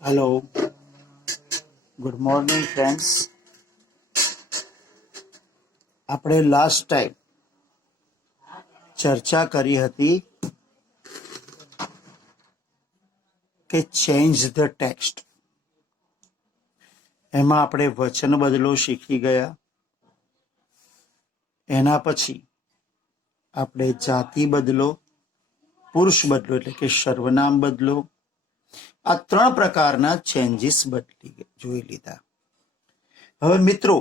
Hello, good morning friends. આપણે last time ચર્ચા કરી હતી કે ચેન્જ ધ ટેક્સ્ટ. એમાં આપણે વચન બદલો શીખી ગયા. એના પછી આપણે જાતિ બદલો, પુરુષ બદલો એટલે કે સર્વનામ બદલો, આ 3 પ્રકારના ચેન્જીસ જોઈ લીધા. હવે મિત્રો,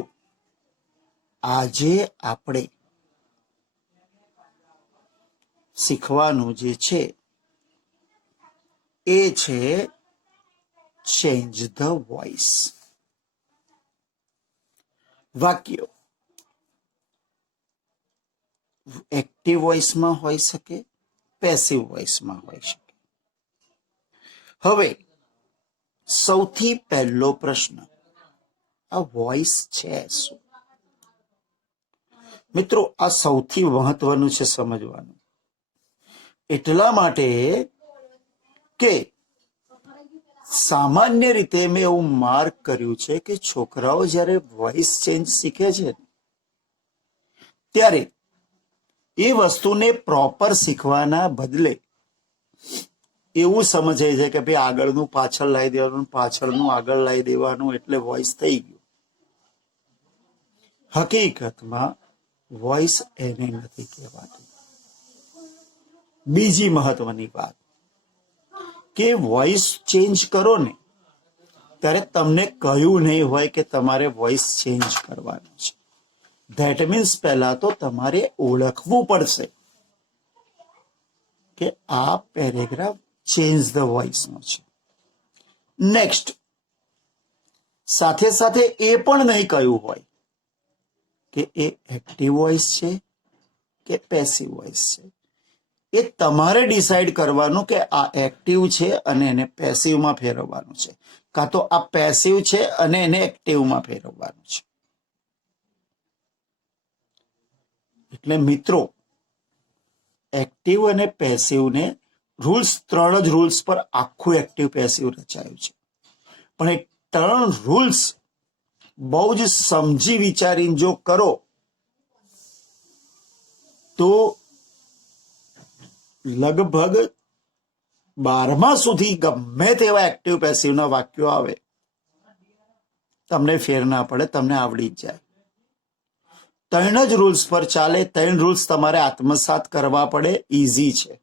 આજે આપણે શીખવાનું જે છે એ છે ચેન્જ ધ વોઇસ. વાક્યો એક્ટિવ વોઇસમાં હોઈ શકે, પેસિવ વોઇસમાં હોઈ શકે. હવે સૌથી પહેલો પ્રશ્ન, આ વોઇસ છે શું? મિત્રો, આ સૌથી મહત્વનું છે સમજવાનું. એટલા માટે કે સામાન્ય રીતે મેં એવું માર્ક કર્યું છે કે છોકરાઓ જ્યારે વોઇસ ચેન્જ શીખે છે ત્યારે એ વસ્તુને પ્રોપર શીખવાના બદલે એવું સમજાય છે કે ભાઈ આગળનું પાછળ લાવી દેવાનું, પાછળનું આગળ લાવી દેવાનું એટલે વોઇસ થઈ ગયું. હકીકતમાં વોઇસ એને નથી કહેવાતું. બીજી મહત્વની વાત કે વોઇસ ચેન્જ કરો ને ત્યારે તમને કહ્યું નહીં હોય કે તમારે વોઇસ ચેન્જ કરવાનું છે. ધેટ મીન્સ પહેલા તો તમારે ઓળખવું પડશે કે આ પેરેગ્રાફ ચેન્જ ધ વોઇસ નો છે. નેક્સ્ટ, સાથે સાથે એ પણ નહીં કહ્યું હોય કે એ એક્ટિવ વોઇસ છે કે પેસિવ વોઇસ છે. એ તમારે ડિસાઈડ કરવાનું કે આ એક્ટિવ છે અને એને પેસિવમાં ફેરવવાનું છે, કાં તો આ પેસિવ છે અને એને એક્ટિવમાં ફેરવવાનું છે. એટલે મિત્રો, એક્ટિવ અને પેસિવને રૂલ્સ 3 જ રૂલ્સ પર આખું એક્ટિવ પેસિવ રચાયું છે. પણ એ 3 રૂલ્સ બહુ જ સમજી વિચારીને જો કરો તો લગભગ 12મા સુધી ગમે તેવા એક્ટિવ પેસિવના વાક્યો આવે તમને ફેર ના પડે, તમને આવડી જ જાય. 3 જ રૂલ્સ પર ચાલે. 3 રૂલ્સ તમારે આત્મસાત કરવા પડે. ઈઝી છે.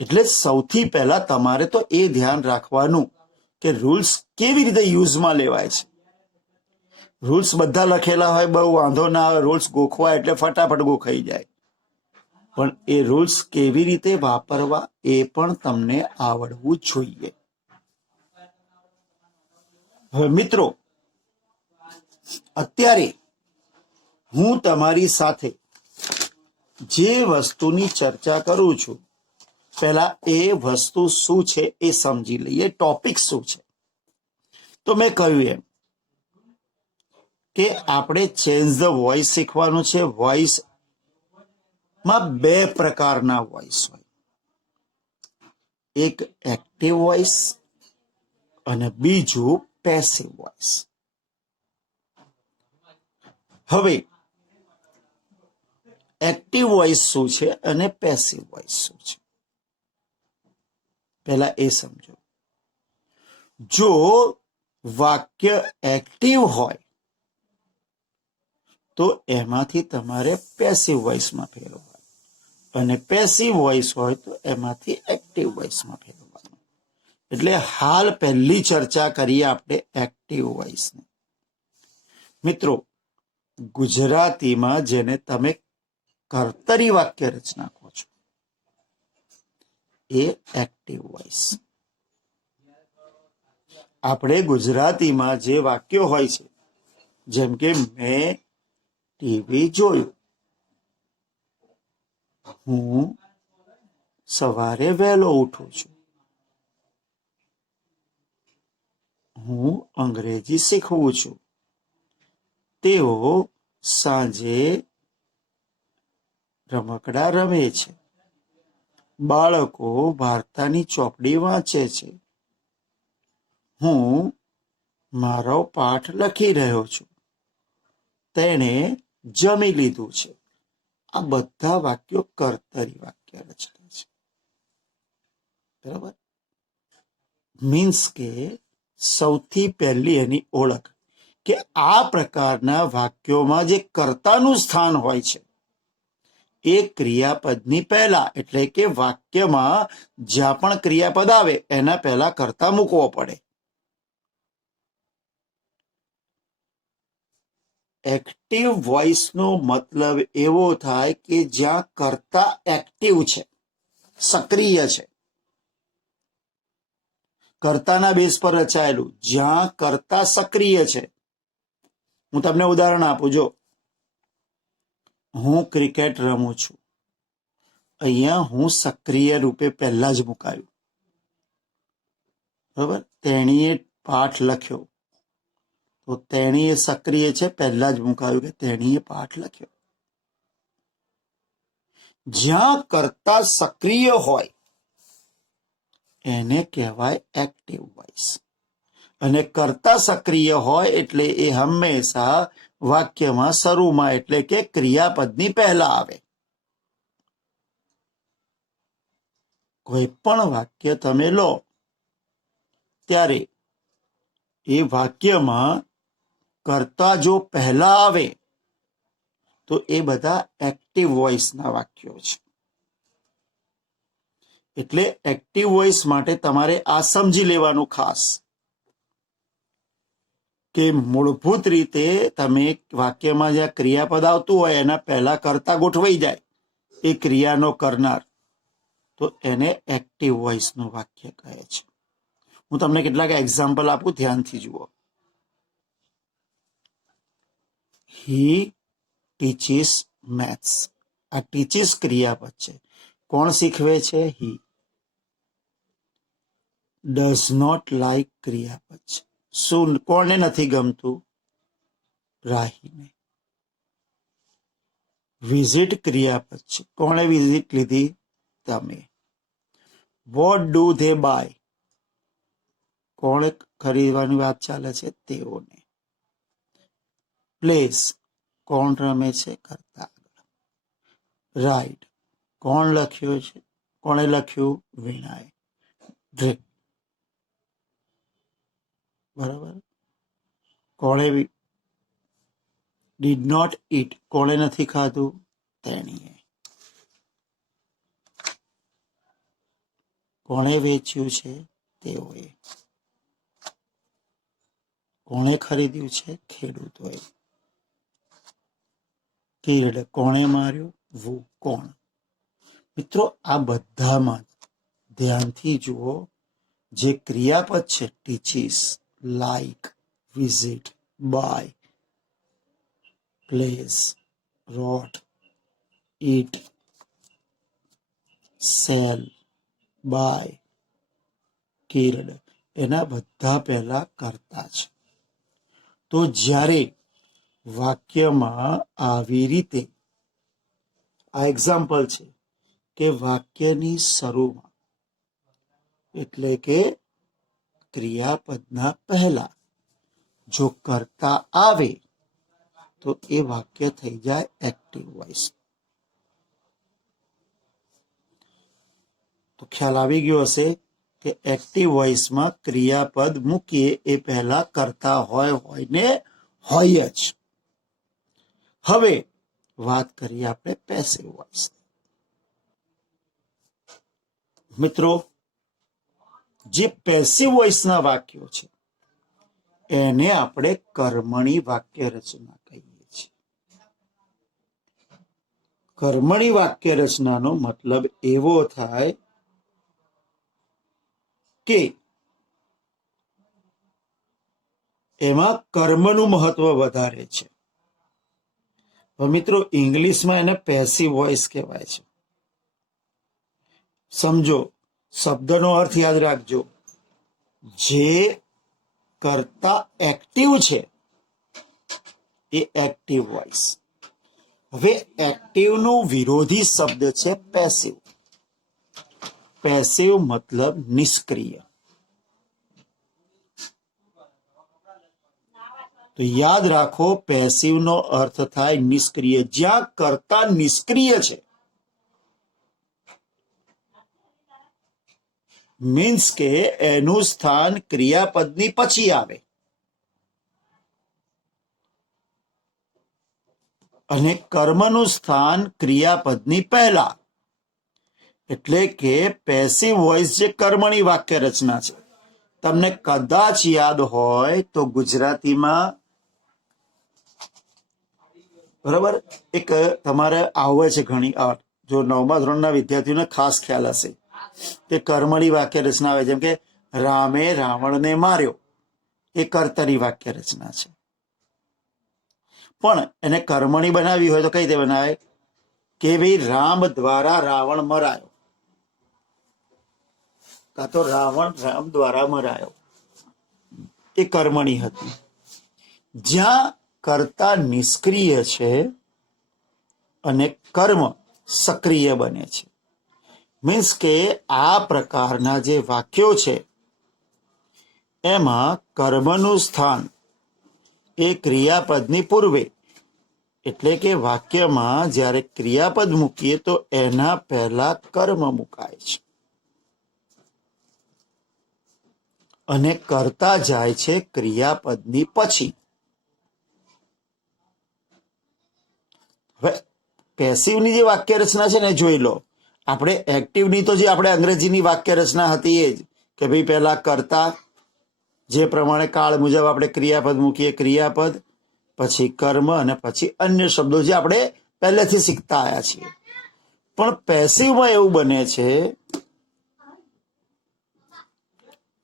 એટલે સૌથી પહેલા તમારે તો એ ધ્યાન રાખવાનું કે રૂલ્સ કેવી રીતે યુઝમાં લેવાય છે. રૂલ્સ બધા લખેલા હોય બહુ વાંધો ના આવે, રૂલ્સ ગોખવા એટલે ફટાફટ ગોખાઈ જાય. પણ એ રૂલ્સ કેવી રીતે વાપરવા એ પણ તમને આવડવું જોઈએ. હવે મિત્રો, અત્યારે હું તમારી સાથે જે વસ્તુની ચર્ચા કરું છું, પહેલા એ વસ્તુ શું છે એ સમજી લઈએ. ટોપિક શું છે? તો મેં કહ્યું એમ કે આપણે ચેન્જ ધ વોઇસ શીખવાનું છે. વોઇસ માં 2 પ્રકારના વોઇસ હોય, એક એક્ટિવ વોઇસ અને બીજું પેસિવ વોઇસ. હવે એક્ટિવ વોઇસ શું છે અને પેસિવ વોઇસ શું છે, પહેલા એ સમજો. જો વાક્ય એક્ટિવ હોય તો એમાંથી તમારે પેસિવ વોઇસમાં ફેરવવાનું, અને પેસિવ વોઇસ હોય તો એમાંથી એક્ટિવ વોઇસમાં ફેરવવાનું. એટલે હાલ પહેલી ચર્ચા કરીએ આપણે એક્ટિવ વોઇસની. મિત્રો, ગુજરાતીમાં જેને તમે કર્તરી વાક્ય રચના કહો છો એ એક્ટિવ વોઇસ. આપણે ગુજરાતીમાં જે વાક્યો હોય છે, જેમ કે મેં ટીવી જોયું, હું સવારે વહેલો ઉઠું છું, હું અંગ્રેજી શીખવું છું, તેઓ સાંજે રમકડા રમે છે, બાળકો વાર્તાની ચોપડી વાંચે છે. હું મારો પાઠ લખી રહ્યો છું. તેણે જમી લીધું છે. આ બધા વાક્યો કર્તરી વાક્ય રચના છે. બરાબર? મીન્સ કે સૌથી પહેલી એની ઓળખ કે આ પ્રકારના વાક્યોમાં જે કર્તાનું સ્થાન હોય છે એ ક્રિયાપદની પહેલા, એટલે કે વાક્યમાં જ્યાં પણ ક્રિયાપદ આવે એના પહેલા કર્તા મૂકવો પડે. એક્ટિવ વોઇસનો મતલબ એવો થાય કે જ્યાં કર્તા એક્ટિવ છે, સક્રિય છે, કર્તાના બેઝ પર રચાયેલું, જ્યાં કર્તા સક્રિય છે. હું તમને ઉદાહરણ આપું. જો હું ક્રિકેટ રમું છું, અહીંયા હું સક્રિય રૂપે પહેલા જ મુકાયું. બરાબર? તેણીએ પાઠ લખ્યો, તો તેણીએ સક્રિય છે, પહેલા જ મુકાયું કે તેણીએ પાઠ લખ્યો. જ્યાં કર્તા સક્રિય હોય એને કહેવાય એક્ટિવ વોઇસ. અને કર્તા સક્રિય હોય એટલે એ હંમેશા વાક્યમાં શરૂમાં, એટલે કે ક્રિયાપદની પહેલા આવે. કોઈ પણ વાક્ય તમે લો ત્યારે એ વાક્યમાં કર્તા જો પહેલા આવે તો એ બધા એક્ટિવ વોઇસના વાક્યો છે. એટલે એક્ટિવ વોઇસ માટે તમારે આ સમજી લેવાનું ખાસ કે મૂળભૂત રીતે તમે વાક્યમાં જ્યાં ક્રિયાપદ આવતું હોય એના પહેલા કર્તા ગોઠવાઈ જાય, એ ક્રિયાનો કરનાર, તો એને એક્ટિવ વોઇસનું વાક્ય કહે છે. હું તમને કેટલાક એક્ઝામ્પલ આપું, ધ્યાનથી જુઓ. હી ટીચીસ મેથ્સ. આ ટીચીસ ક્રિયાપદ છે. કોણ શીખવે છે? હી. ડઝ નોટ લાઈક ક્રિયાપદ છે. શું કોને નથી ગમતું? રાહીને. વિઝિટ ક્રિયાપદ છે. કોણે વિઝિટ લીધી? તમે. What do they buy? કોણે ખરીદવાની વાત ચાલે છે? તેઓને. પ્લેસ, કોણ રમે છે? કરતા. રાઇટ, કોણ લખ્યું છે? કોણે લખ્યું? વીણાએ. ડ્રિંક, બરાબર. કોણે ડીડ નોટ ઈટ? કોણે નથી ખાધું? તેણીએ. કોણે વેચ્યું છે? તેઓએ. કોણે ખરીદ્યું છે? ખેડૂતોએ. કીર્ડ, કોણે માર્યું? વુ, કોણ. મિત્રો, આ બધામાં ધ્યાનથી જુઓ, જે ક્રિયાપદ છે teaches, like, visit, buy, place, wrote, eat, sell, buy, કીર્ડ, એના બધા પહેલા કર્તા છે. તો જ્યારે વાક્યમાં આવી રીતે, આ એક્ઝામ્પલ છે કે વાક્યની શરૂમાં, એટલે કે ક્રિયાપદના પહેલા જો કર્તા આવે તો એ વાક્ય થઈ જાય એક્ટિવ વોઇસ. તો ખ્યાલ આવી ગયો હશે કે એક્ટિવ વોઇસમાં ક્રિયાપદ મૂકીએ એ પહેલા કર્તા હોય ને હોય જ. હવે વાત કરીએ આપણે પેસિવ વોઇસ. મિત્રો, જે પેસિવ વોઇસના વાક્યો છે એને આપણે કર્મણી વાક્ય રચના કહીએ છીએ. કર્મણી વાક્ય રચનાનો મતલબ એવો થાય કે એમાં કર્મનું મહત્વ વધારે છે. મિત્રો, ઇંગ્લિશમાં એને પેસિવ વોઇસ કહેવાય છે. સમજો, શબ્દનો અર્થ યાદ રાખજો. જે કરતા એક્ટિવ છે એ એક્ટિવ વોઇસ. હવે એક્ટિવનું વિરોધી શબ્દ છે પેસિવ. પેસિવ મતલબ નિષ્ક્રિય. તો યાદ રાખો, પેસિવ નો અર્થ થાય નિષ્ક્રિય. જ્યાં કર્તા નિષ્ક્રિય છે, મીન્સ કે એનું સ્થાન ક્રિયાપદની પછી આવે અને કર્મનું સ્થાન ક્રિયાપદની પહેલા. એટલે કે પેસિવ વોઇસ જે કર્મણી વાક્ય રચના છે. તમને કદાચ યાદ હોય તો ગુજરાતીમાં બરાબર એક તમારે આવે છે ઘણી, જો 9મા ધોરણના વિદ્યાર્થીઓને ખાસ ખ્યાલ હશે, તે કર્મણી વાક્ય રચના આવે. જેમ કે રામે રાવણને માર્યો, એ કર્તરી વાક્ય રચના છે. પણ એને કર્મણી બનાવી હોય તો કઈ રીતે બનાવે કે ભાઈ રામ દ્વારા રાવણ મરાયો, કાં તો રાવણ રામ દ્વારા મરાયો, એ કર્મણી હતી. જ્યાં કર્તા નિષ્ક્રિય છે અને કર્મ સક્રિય બને છે. મીન્સ કે આ પ્રકારના જે વાક્યો છે એમાં કર્મનું સ્થાન એ ક્રિયાપદની પૂર્વે, એટલે કે વાક્યમાં જ્યારે ક્રિયાપદ મૂકીએ તો એના પહેલા કર્મ મુકાય છે અને કરતા જાય છે ક્રિયાપદની પછી. હવે પેસિવની જે વાક્ય રચના છે ને જોઈ લો. આપણે એક્ટિવની તો જે આપણે અંગ્રેજીની વાક્ય રચના હતી એ જ, કે ભાઈ પહેલા કરતા, જે પ્રમાણે કાળ મુજબ આપણે ક્રિયાપદ મૂકીએ, ક્રિયાપદ પછી કર્મ અને પછી અન્ય શબ્દો જે આપણે પહેલેથી શીખતા આવ્યા છીએ. પણ પેસિવમાં એવું બને છે,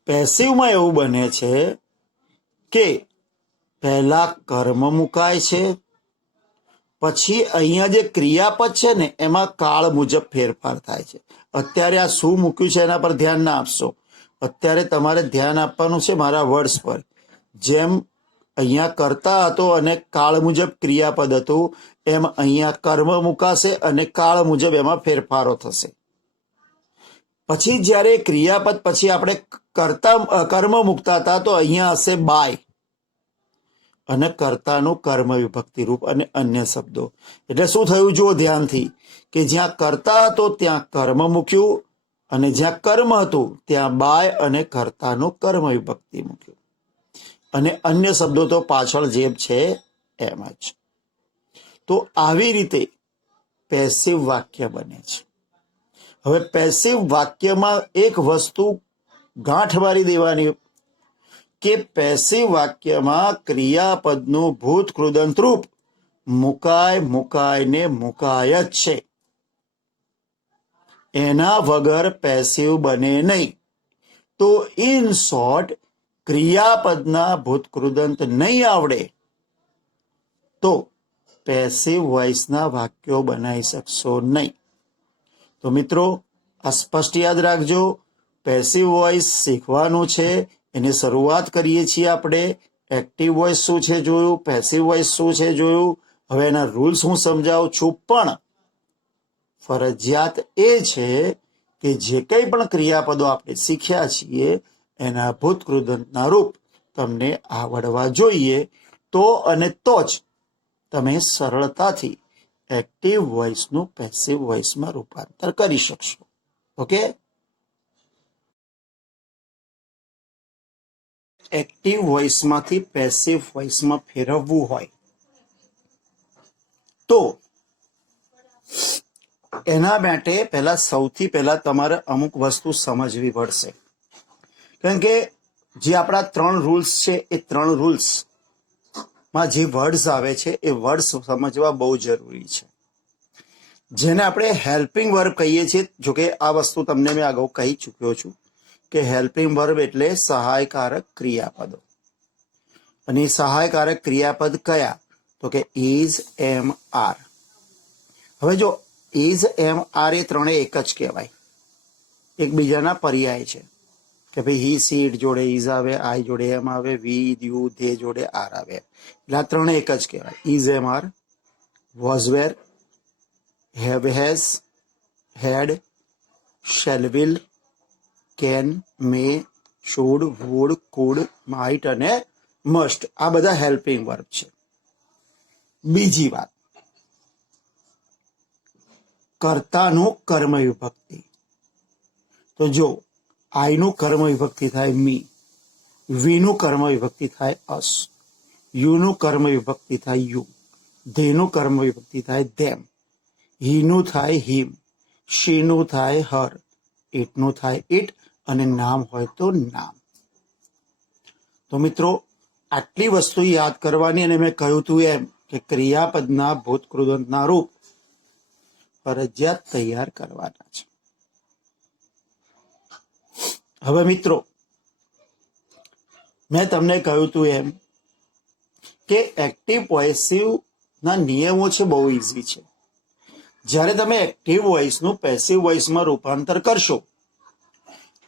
પેસિવમાં એવું બને છે કે પહેલા કર્મ મુકાય છે, પછી અહીંયા જે ક્રિયાપદ છે ને એમાં કાળ મુજબ ફેરફાર થાય છે. અત્યારે આ શું મૂક્યું છે એના પર ધ્યાન ના આપશો. અત્યારે તમારે ધ્યાન આપવાનું છે મારા વર્ડ્સ પર. જેમ અહીંયા કરતા હતો અને કાળ મુજબ ક્રિયાપદ હતું, એમ અહીંયા કર્મ મુકાશે અને કાળ મુજબ એમાં ફેરફારો થશે. પછી જ્યારે ક્રિયાપદ પછી આપણે કર્મ મૂકતા હતા તો અહીંયા હશે બાય અને કર્તાનું કર્મ વિભક્તિ રૂપ અને અન્ય શબ્દો. એટલે શું થયું જુઓ ધ્યાનથી, કે જ્યાં કર્તા હતો ત્યાં કર્મ મૂક્યું અને જ્યાં કર્મ હતું ત્યાં બાય અને કર્તાનું કર્મ વિભક્તિ મૂક્યું અને અન્ય શબ્દો તો પાછળ જે છે એમ જ. તો આવી રીતે પેસિવ વાક્ય બને છે. હવે પેસિવ વાક્યમાં એક વસ્તુ ગાંઠ મારી દેવાની, કે પેસિવ વાક્યમાં ક્રિયાપદનું ભૂત કૃદંત રૂપ મુકાય ને મુકાય જ છે. એના વગર પેસિવ બને નહીં. તો ઇન શોર્ટ, ક્રિયાપદના ભૂતકૃદંત નહીં આવડે તો પેસિવ વોઇસના વાક્યો બનાવી શકશો નહીં. તો મિત્રો આ સ્પષ્ટ યાદ રાખજો, પેસિવ વોઇસ શીખવાનું છે. એની શરૂઆત કરીએ છીએ આપણે. એક્ટિવ વોઇસ શું છે જોયું, પેસિવ વોઇસ શું છે જોયું. હવે એના રૂલ્સ હું સમજાવું છું, પણ ફરજિયાત એ છે કે જે કંઈ પણ ક્રિયાપદો આપણે શીખ્યા છીએ એના ભૂતકૃદંતના રૂપ તમને આવડવા જોઈએ. તો અને તો જ તમે સરળતાથી એક્ટિવ વોઇસનું પેસિવ વોઇસમાં રૂપાંતર કરી શકશો. ઓકે. એક્ટિવ વોઇસમાંથી પેસિવ વોઇસમાં ફેરવવું હોય તો એના માટે સૌથી પહેલા તમારે અમુક વસ્તુ સમજવી પડશે. કારણ કે જે આપણા 3 રૂલ્સ છે એ 3 રૂલ્સમાં જે વર્ડ્સ આવે છે એ વર્ડ્સ સમજવા બહુ જરૂરી છે, જેને આપણે હેલ્પિંગ વર્બ કહીએ છીએ. જોકે આ વસ્તુ તમને મેં અગાઉ કહી ચૂક્યો છું કે હેલ્પિંગ વર્બ એટલે સહાયકારક ક્રિયાપદો. અને સહાયકારક ક્રિયાપદ કયા? તો કે ઇઝ, એમ, આર. હવે જો ઇઝ, એમ, આર એ ત્રણે એક જ કહેવાય, એકબીજાના પર્યાય છે. કે ભાઈ હી, સી, ઇટ જોડે ઇઝ આવે, આઈ જોડે એમ આવે, વી, યુ, ધે જોડે આર આવે. એટલે આ ત્રણે એક જ કહેવાય. Is, am, are, was, were, have, has, had, shall, will, can, may, should, would, could, might અને મસ્ટ આ બધા હેલ્પિંગ વર્બ છે. બીજી વાત, કર્તાનું કર્મ વિભક્તિ. તો જો આઈ નું કર્મ વિભક્તિ થાય મી, વી નું કર્મ વિભક્તિ થાય અસ, યુ નું કર્મ વિભક્તિ થાય યુ, ધે નું કર્મ વિભક્તિ થાય ધેમ, હી નું થાય હિમ, શી નું થાય હર, ઇટ નું થાય ઇટ અને નામ હોય તો નામ. તો મિત્રો આટલી વસ્તુ યાદ કરવાની અને મેં કહ્યું હતું એમ કે ક્રિયાપદના ભૂતકૃદંતના રૂપ ફરજિયાત તૈયાર કરવાના છે. હવે મિત્રો મેં તમને કહ્યું હતું એમ કે એક્ટિવ પોએસિવ ના નિયમો છે બહુ ઈઝી છે. જ્યારે તમે એક્ટિવ વોઇસનું પેસિવ વોઇસમાં રૂપાંતર કરશો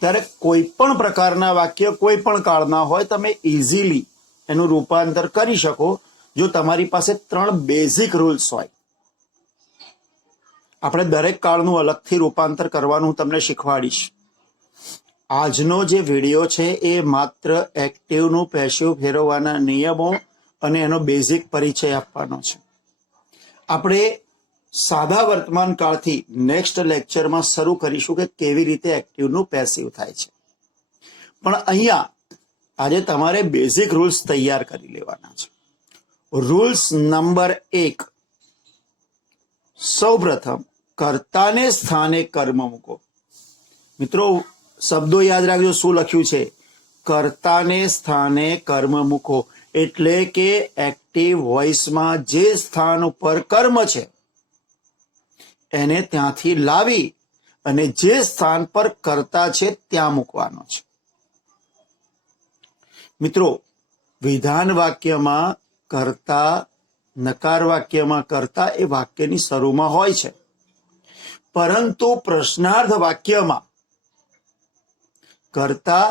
ત્યારે કોઈ પણ પ્રકારના વાક્ય કોઈ પણ કાળના હોય તમે ઇઝીલી એનું રૂપાંતર કરી શકો જો તમારી પાસે 3 બેઝિક રૂલ્સ હોય. આપણે દરેક કાળનું અલગથી રૂપાંતર કરવાનું હું તમને શીખવાડીશ. આજનો જે વિડીયો છે એ માત્ર એક્ટિવનું પેસિવ ફેરવવાના નિયમો અને એનો બેઝિક પરિચય આપવાનો છે. આપણે સાદા વર્તમાન કાળથી નેક્સ્ટ લેક્ચરમાં શરૂ કરીશું કે કેવી રીતે એક્ટિવનું પેસિવ થાય છે. પણ અહીંયા આજે તમારે બેઝિક રૂલ્સ તૈયાર કરી લેવાના છે. રૂલ્સ નંબર 1, સૌપ્રથમ કર્તાને સ્થાને કર્મ મૂકો. મિત્રો શબ્દો યાદ રાખજો શું લખ્યું છે, કર્તાને સ્થાને કર્મ મૂકો. એટલે કે એક્ટિવ વોઇસમાં જે સ્થાન ઉપર કર્મ છે એને ત્યાંથી લાવી અને જે સ્થાન પર કર્તા છે ત્યાં મૂકવાનો છે. મિત્રો વિધાન વાક્યમાં કર્તા, નકાર વાક્યમાં કર્તા એ વાક્યની શરૂમાં હોય છે, પરંતુ પ્રશ્નાર્થ વાક્યમાં કર્તા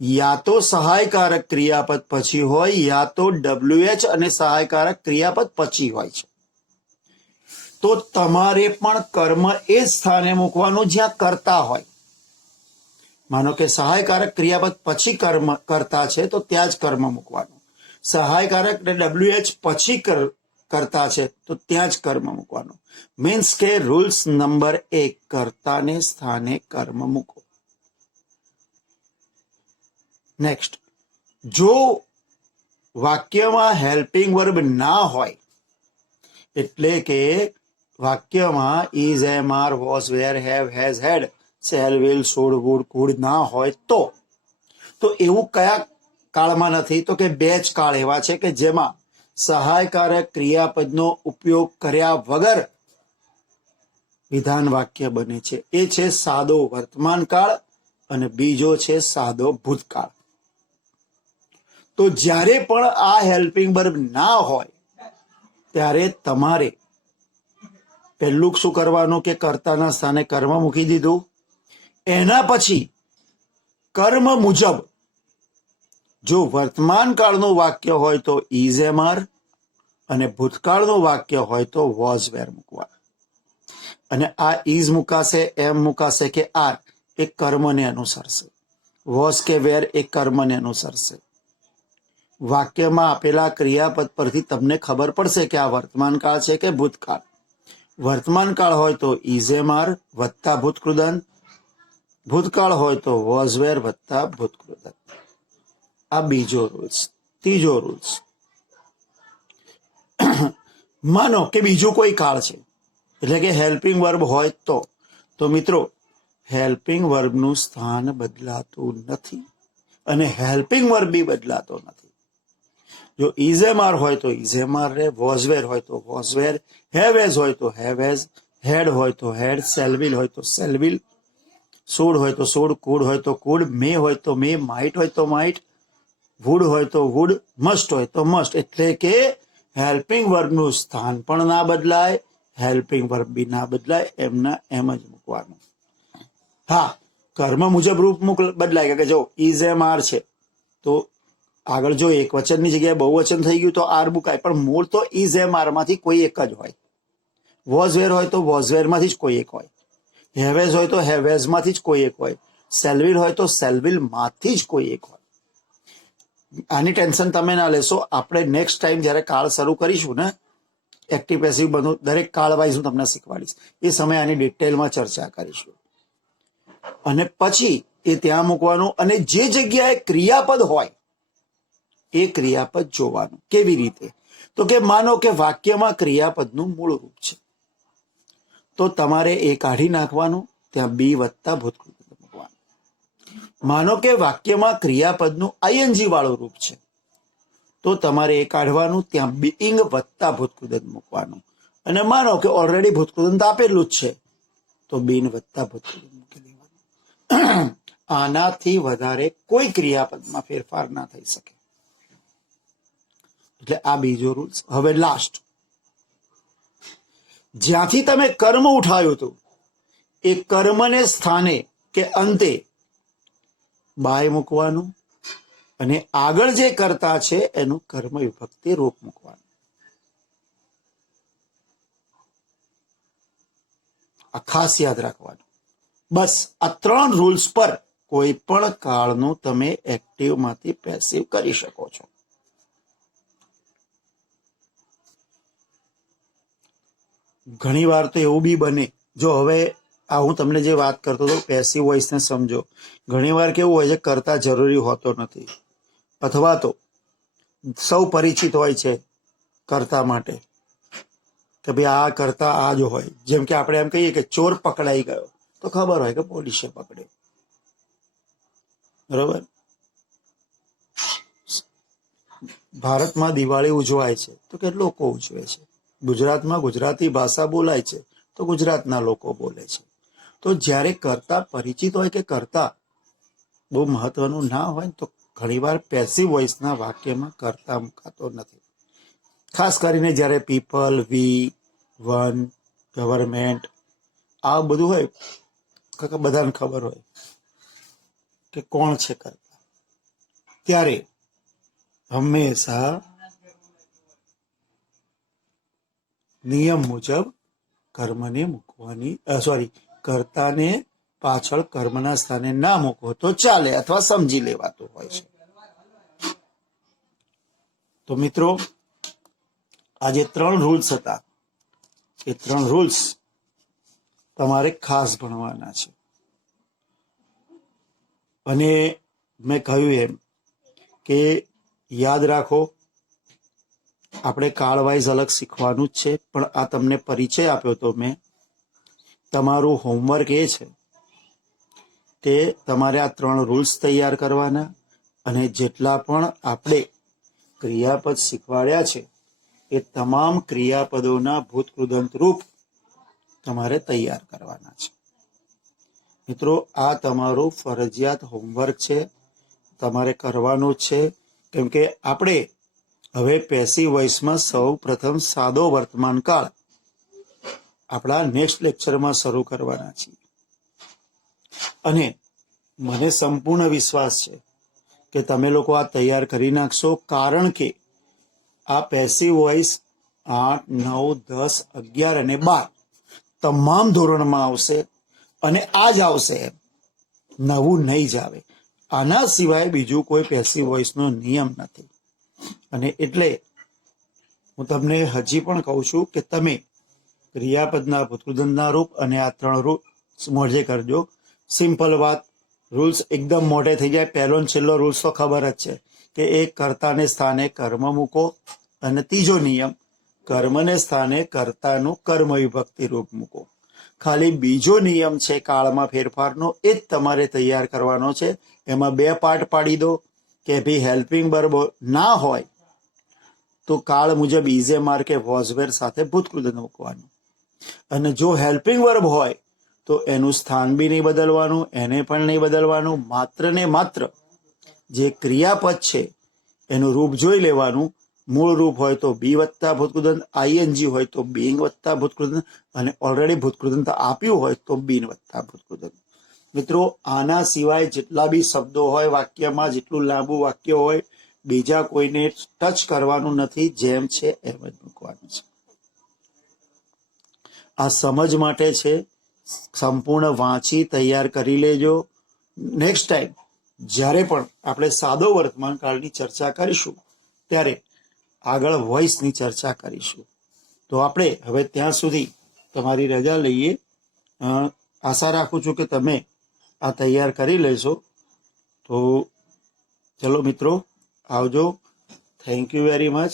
યા તો સહાયકારક ક્રિયાપદ પછી હોય યા તો WH અને સહાયકારક ક્રિયાપદ પછી હોય છે. તો તમારે પણ કર્મ એ સ્થાને મૂકવાનું જ્યાં કર્તા હોય. માનો કે સહાયકારક ક્રિયાપદ પછી કર્મ કર્તા છે તો ત્યાં જ કર્મ મૂકવાનું. સહાયકારક WH પછી કર્તા છે તો ત્યાં જ કર્મ મૂકવાનું. મીન્સ કે રૂલ્સ નંબર 1, કર્તાને સ્થાને કર્મ મૂકો. નેક્સ્ટ, જો વાક્યમાં હેલ્પિંગ વર્બ ના હોય એટલે કે વાક્યમાં is, am, are, was, were, have, has, had, shall, will, should, would, could ના હોય તો એવું કયા કાળમાં નથી? તો કે 2 જ કાળ એવા છે કે જેમાં સહાયકારક ક્રિયાપદનો ઉપયોગ કર્યા વગર વિધાન વાક્ય બને છે. એ છે સાદો વર્તમાન કાળ અને બીજો છે સાદો ભૂતકાળ. તો જ્યારે પણ આ હેલ્પિંગ વર્બ ના હોય ત્યારે તમારે પહેલું શું કરવાનું કે કર્તાના સ્થાને કર્મ મૂકી દીધું. એના પછી કર્મ મુજબ જો વર્તમાન કાળનું વાક્ય હોય તો ઇઝ, એમ, આર અને ભૂતકાળનું વાક્ય હોય તો વોઝ, વેર મૂકવા. અને આ ઇઝ મુકાશે, એમ મુકાશે કે આર એ કર્મને અનુસરશે, વોઝ કે વેર એ કર્મને અનુસરશે. વાક્યમાં આપેલા ક્રિયાપદ પરથી તમને ખબર પડશે કે આ વર્તમાન કાળ છે કે ભૂતકાળ. વર્તમાન કાળ હોય તો ઇઝ, એમ, આર વત્તા ભૂતકૃદંત, ભૂતકાળ હોય તો વોઝ, વેર વત્તા ભૂતકૃદંત. આ બીજો રૂલ્સ. ત્રીજો રૂલ્સ, માનો કે બીજું કોઈ કાળ છે એટલે કે હેલ્પિંગ વર્બ હોય તો મિત્રો હેલ્પિંગ વર્બનું સ્થાન બદલાતું નથી અને હેલ્પિંગ વર્બ બી બદલાતો નથી. જો ઇઝ, એમ, આર હોય તો ઇઝ, એમ, આર રહે, વોઝ, વેર હોય તો વોઝ, વેર, હેવ, એઝ હોય તો હેવ, એઝ, હેડ હોય તો હેડ, શેલ, વિલ હોય તો શેલ, વિલ, શુડ હોય તો શુડ, કુડ હોય તો કુડ, મે હોય તો મે, માઇટ હોય તો માઇટ, વુડ હોય તો વુડ, મસ્ટ હોય તો મસ્ટ. એટલે કે હેલ્પિંગ વર્બનું સ્થાન પણ ના બદલાય, હેલ્પિંગ વર્બ બી ના બદલાય, એમના એમ જ મૂકવાનું. હા, કર્મ મુજબ રૂપ બદલાય કે જો ઇઝ, એમ, આર છે તો આગળ જો એક વચનની જગ્યાએ બહુવચન થઈ ગયું તો આર મુકાય, પણ મૂળ તો ઇઝ, એમ, આર માંથી કોઈ એક જ હોય. વોઝ, વેર હોય તો વોઝ, વેર માંથી જ કોઈ એક હોય. હેવેઝ હોય તો હેવેઝ માંથી જ કોઈ એક હોય. સેલવિલ હોય તો સેલવિલ માંથી જ કોઈ એક હોય. આની ટેન્શન તમે ના લેશો. આપણે નેક્સ્ટ ટાઈમ જયારે કાળ શરૂ કરીશું ને, એક્ટિવ પેસિવ બધું દરેક કાળ વાઇઝ હું તમને શીખવાડીશ. એ સમયે આની ડિટેલમાં ચર્ચા કરીશું. અને પછી એ ત્યાં મૂકવાનું અને જે જગ્યાએ ક્રિયાપદ હોય એ ક્રિયાપદ જોવાનું. કેવી રીતે? તો કે માનો કે વાક્યમાં ક્રિયાપદનું મૂળ રૂપ છે, તો તમારે એ કાઢી નાખવાનું, ત્યાં બી વત્તા ભૂતકૃત મૂકવાનું. માનો કે વાક્યમાં ક્રિયાપદનું આઈએનજી વાળું રૂપ છે, તો તમારે એ કાઢવાનું, ત્યાં બીઇંગ વત્તા ભૂતકૃદંત મૂકવાનું. અને માનો કે ઓલરેડી ભૂતકૃદંત આપેલું જ છે, તો બીન વત્તા ભૂતકૃદંત મૂકી દેવાનું. આનાથી વધારે કોઈ ક્રિયાપદમાં ફેરફાર ના થઈ શકે. એટલે આ બીજો રૂલ્સ. હવે લાસ્ટ, જ્યાંથી તમે કર્મ ઉઠાવ્યું હતું એ કર્મને સ્થાને કે અંતે બાય મૂકવાનું અને આગળ જે કરતા છે એનું કર્મ વિભક્તિ રૂપ મૂકવાનું. આ ખાસ યાદ રાખવાનું. બસ આ 3 રૂલ્સ પર કોઈ પણ કાળનું તમે એક્ટિવ માંથી પેસિવ કરી શકો છો. ઘણી વાર તો એવું બી બને, જો હવે આ હું તમને જે વાત કરતો હતો પેસિવ વોઇસ ને સમજો. ઘણી વાર કેવું હોય છે, કરતા જરૂરી હોતો નથી, અથવા તો સૌ પરિચિત હોય છે કરતા માટે કે ભાઈ આ કરતા આ જ હોય. જેમ કે આપણે એમ કહીએ કે ચોર પકડાઈ ગયો, તો ખબર હોય કે પોલીસે પકડ્યો. બરોબર? ભારતમાં દિવાળી ઉજવાય છે તો કે લોકો ઉજવે છે. ગુજરાતમાં ગુજરાતી ભાષા બોલાય છે તો ગુજરાતના લોકો બોલે છે. તો જ્યારે કરતા પરિચિત હોય કે કરતા બહુ મહત્વનું ના હોય તો ઘણીવાર પેસિવ વોઇસના વાક્યમાં કરતા મુકાતો નથી. ખાસ કરીને જ્યારે પીપલ, વી, વન, ગવર્મેન્ટ આ બધું હોય, બધાને ખબર હોય કે કોણ છે કરતા, ત્યારે હંમેશા નિયમ મુજબ કર્મને મૂકવાની, કર્તાને પાછળ કર્મના સ્થાને ના મૂકો તો ચાલે, અથવા સમજી લેવાતું હોય છે. તો મિત્રો, આ જે 3 રૂલ્સ હતા એ 3 રૂલ્સ તમારે ખાસ ભણવાના છે. અને મેં કહ્યું એમ કે યાદ રાખો, આપણે કાળ વાઇઝ અલગ શીખવાનું જ છે, પણ આ તમને પરિચય આપ્યો તો મેં. તમારું હોમવર્ક એ છે કે તમારે આ 3 રૂલ્સ તૈયાર કરવાના અને જેટલા પણ આપણે ક્રિયાપદ શીખવાડ્યા છે એ તમામ ક્રિયાપદોના ભૂતકૃદંત રૂપ તમારે તૈયાર કરવાના છે. મિત્રો, આ તમારું ફરજિયાત હોમવર્ક છે, તમારે કરવાનું જ છે. કેમ કે આપણે હવે પેસિવ વોઇસમાં સૌ પ્રથમ સાદો વર્તમાન કાળ આપણા નેક્સ્ટ લેક્ચરમાં શરૂ કરવાના છીએ. અને મને સંપૂર્ણ વિશ્વાસ છે કે તમે લોકો આ તૈયાર કરી નાખશો, કારણ કે આ પેસિવ વોઇસ 8, 9, 10, 11 અને 12 તમામ ધોરણમાં આવશે. અને આ જ આવશે, નવું નહીં જ આવે. આના સિવાય બીજું કોઈ પેસિવ વોઇસનો નિયમ નથી. અને એટલે હું તમને હજી પણ કહું છું કે તમે ક્રિયાપદના ભૂતકૃદંતના રૂપ અને આ 3 રૂલ્સ મોઢે કરજો. સિમ્પલ વાત, રૂલ્સ એકદમ મોઢે થઈ જાય. પહેલો ને છેલ્લો રૂલ્સ તો ખબર જ છે કે એક કર્તાને સ્થાને કર્મ મૂકો, અને ત્રીજો નિયમ કર્મને સ્થાને કર્તાનું કર્મ વિભક્તિ રૂપ મૂકો. ખાલી બીજો નિયમ છે કાળમાં ફેરફારનો, એ જ તમારે તૈયાર કરવાનો છે. એમાં 2 પાર્ટ પાડી દો કે ભાઈ હેલ્પિંગ વર્બ ના હોય તો કાળ મુજબ ઇઝે માર્કે વોઝવેર સાથે ભૂતકૃદંત મૂકવાનું, અને જો હેલ્પિંગ વર્બ હોય તો એનું સ્થાન બી નહીં બદલવાનું, એને પણ નહીં બદલવાનું. માત્ર ને માત્ર જે ક્રિયાપદ છે એનું રૂપ જોઈ લેવાનું. મૂળ રૂપ હોય તો બી વત્તા ભૂતકૃદંત, આઈએનજી હોય તો બીંગ વત્તા ભૂતકૃદંત, અને ઓલરેડી ભૂતકૃદંત આપ્યું હોય તો બીન વત્તા ભૂતકૃદંત. મિત્રો, આના સિવાય જેટલા બી શબ્દો હોય વાક્યમાં, જેટલું લાંબુ વાક્ય હોય, બીજા કોઈને ટચ કરવાનું નથી, જેમ છે એમ જ મૂકવાનું છે. આ સમજ માટે છે. સંપૂર્ણ વાંચી તૈયાર કરી લેજો. નેક્સ્ટ ટાઈમ જ્યારે પણ આપણે સાદો વર્તમાન કાળની ચર્ચા કરીશું ત્યારે આગળ વોઇસની ચર્ચા કરીશું. તો આપણે હવે ત્યાં સુધી તમારી રજા લઈએ. આશા રાખું છું કે તમે આ તૈયાર કરી લેશો. તો ચલો મિત્રો, આવજો. Thank you very much.